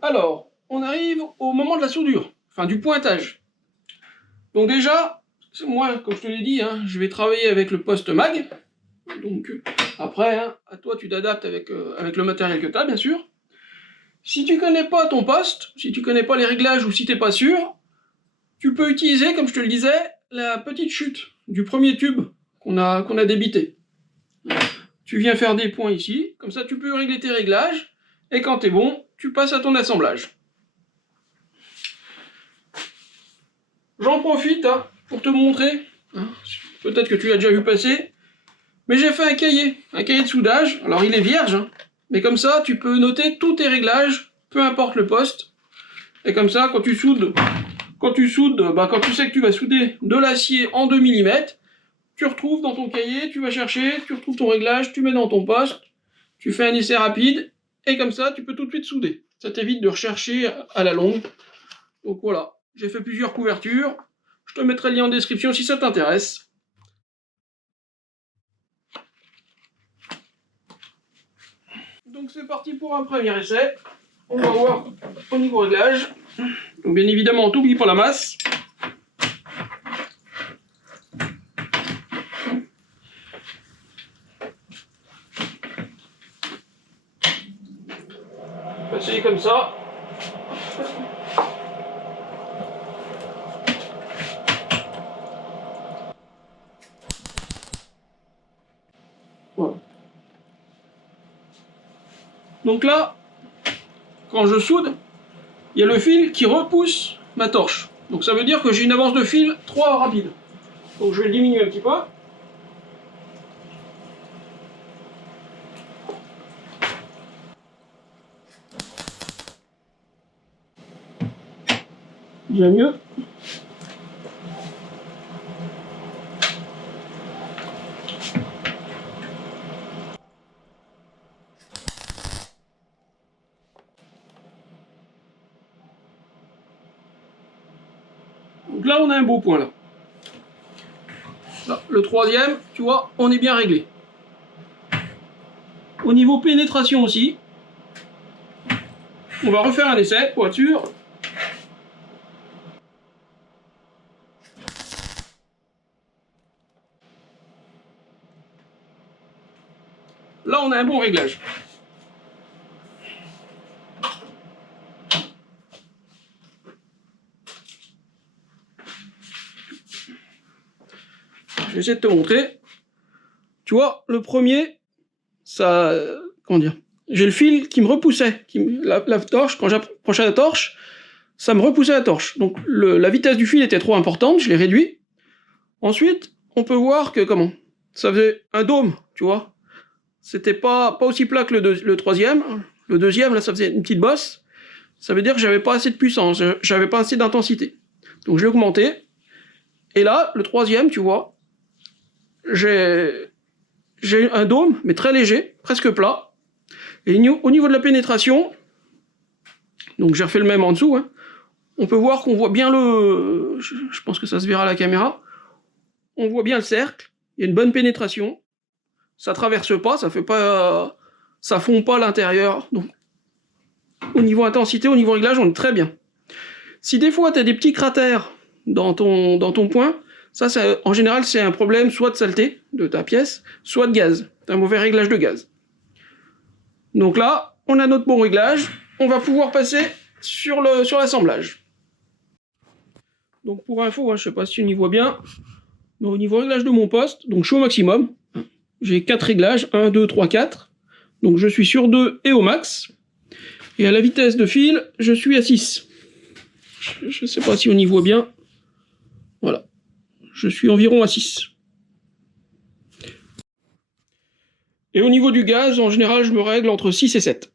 Alors, on arrive au moment de la soudure, enfin du pointage. Donc déjà, moi, comme je te l'ai dit, hein, je vais travailler avec le poste mag. Donc après, hein, à toi, tu t'adaptes avec le matériel que tu as, bien sûr. Si tu connais pas ton poste, si tu connais pas les réglages ou si t'es pas sûr, tu peux utiliser, comme je te le disais, la petite chute du premier tube qu'on a débité. Tu viens faire des points ici, comme ça tu peux régler tes réglages, et quand t'es bon, tu passes à ton assemblage. J'en profite hein, pour te montrer, hein, peut-être que tu l'as déjà vu passer, mais j'ai fait un cahier de soudage. Alors il est vierge, hein, mais comme ça tu peux noter tous tes réglages, peu importe le poste, et comme ça quand tu soudes, quand tu sais que tu vas souder de l'acier en 2 mm, tu retrouves dans ton cahier, tu vas chercher, tu retrouves ton réglage, tu mets dans ton poste, tu fais un essai rapide, et comme ça tu peux tout de suite souder. Ça t'évite de rechercher à la longue. Donc voilà, j'ai fait plusieurs couvertures, je te mettrai le lien en description si ça t'intéresse. Donc c'est parti pour un premier essai. On va voir au niveau réglage. Donc bien évidemment, t'oublies pas la masse. Passer comme ça. Voilà. Donc là, quand je soude, il y a le fil qui repousse ma torche. Donc ça veut dire que j'ai une avance de fil trop rapide. Donc je vais le diminuer un petit peu. Bien mieux. Donc là on a un beau point là. Là, le troisième, tu vois, on est bien réglé. Au niveau pénétration aussi, on va refaire un essai pour être sûr. Là on a un bon réglage. Je vais essayer de te montrer. Tu vois, le premier, ça... comment dire, j'ai le fil qui me repoussait. La torche, quand j'approchais la torche, ça me repoussait la torche. Donc la vitesse du fil était trop importante, je l'ai réduit. Ensuite, on peut voir que, ça faisait un dôme, tu vois. C'était pas aussi plat que le troisième. Le deuxième, là, ça faisait une petite bosse. Ça veut dire que j'avais pas assez de puissance, j'avais pas assez d'intensité. Donc je l'ai augmenté. Et là, le troisième, tu vois, j'ai un dôme, mais très léger, presque plat. Et au niveau de la pénétration, donc j'ai refait le même en dessous, hein, on peut voir qu'on voit bien je pense que ça se verra à la caméra, on voit bien le cercle, il y a une bonne pénétration, ça traverse pas, ça fond pas à l'intérieur. Donc au niveau intensité, au niveau réglage, on est très bien. Si des fois tu as des petits cratères dans ton point, ça en général c'est un problème soit de saleté de ta pièce, soit de gaz, un mauvais réglage de gaz. Donc là, on a notre bon réglage, on va pouvoir passer sur l'assemblage. Donc pour info, hein, je sais pas si on y voit bien, mais au niveau réglage de mon poste, donc je suis au maximum, j'ai 4 réglages, 1, 2, 3, 4, donc je suis sur 2 et au max, et à la vitesse de fil, je suis à 6. Je sais pas si on y voit bien, voilà, je suis environ à 6. Et au niveau du gaz, en général, je me règle entre 6 et 7.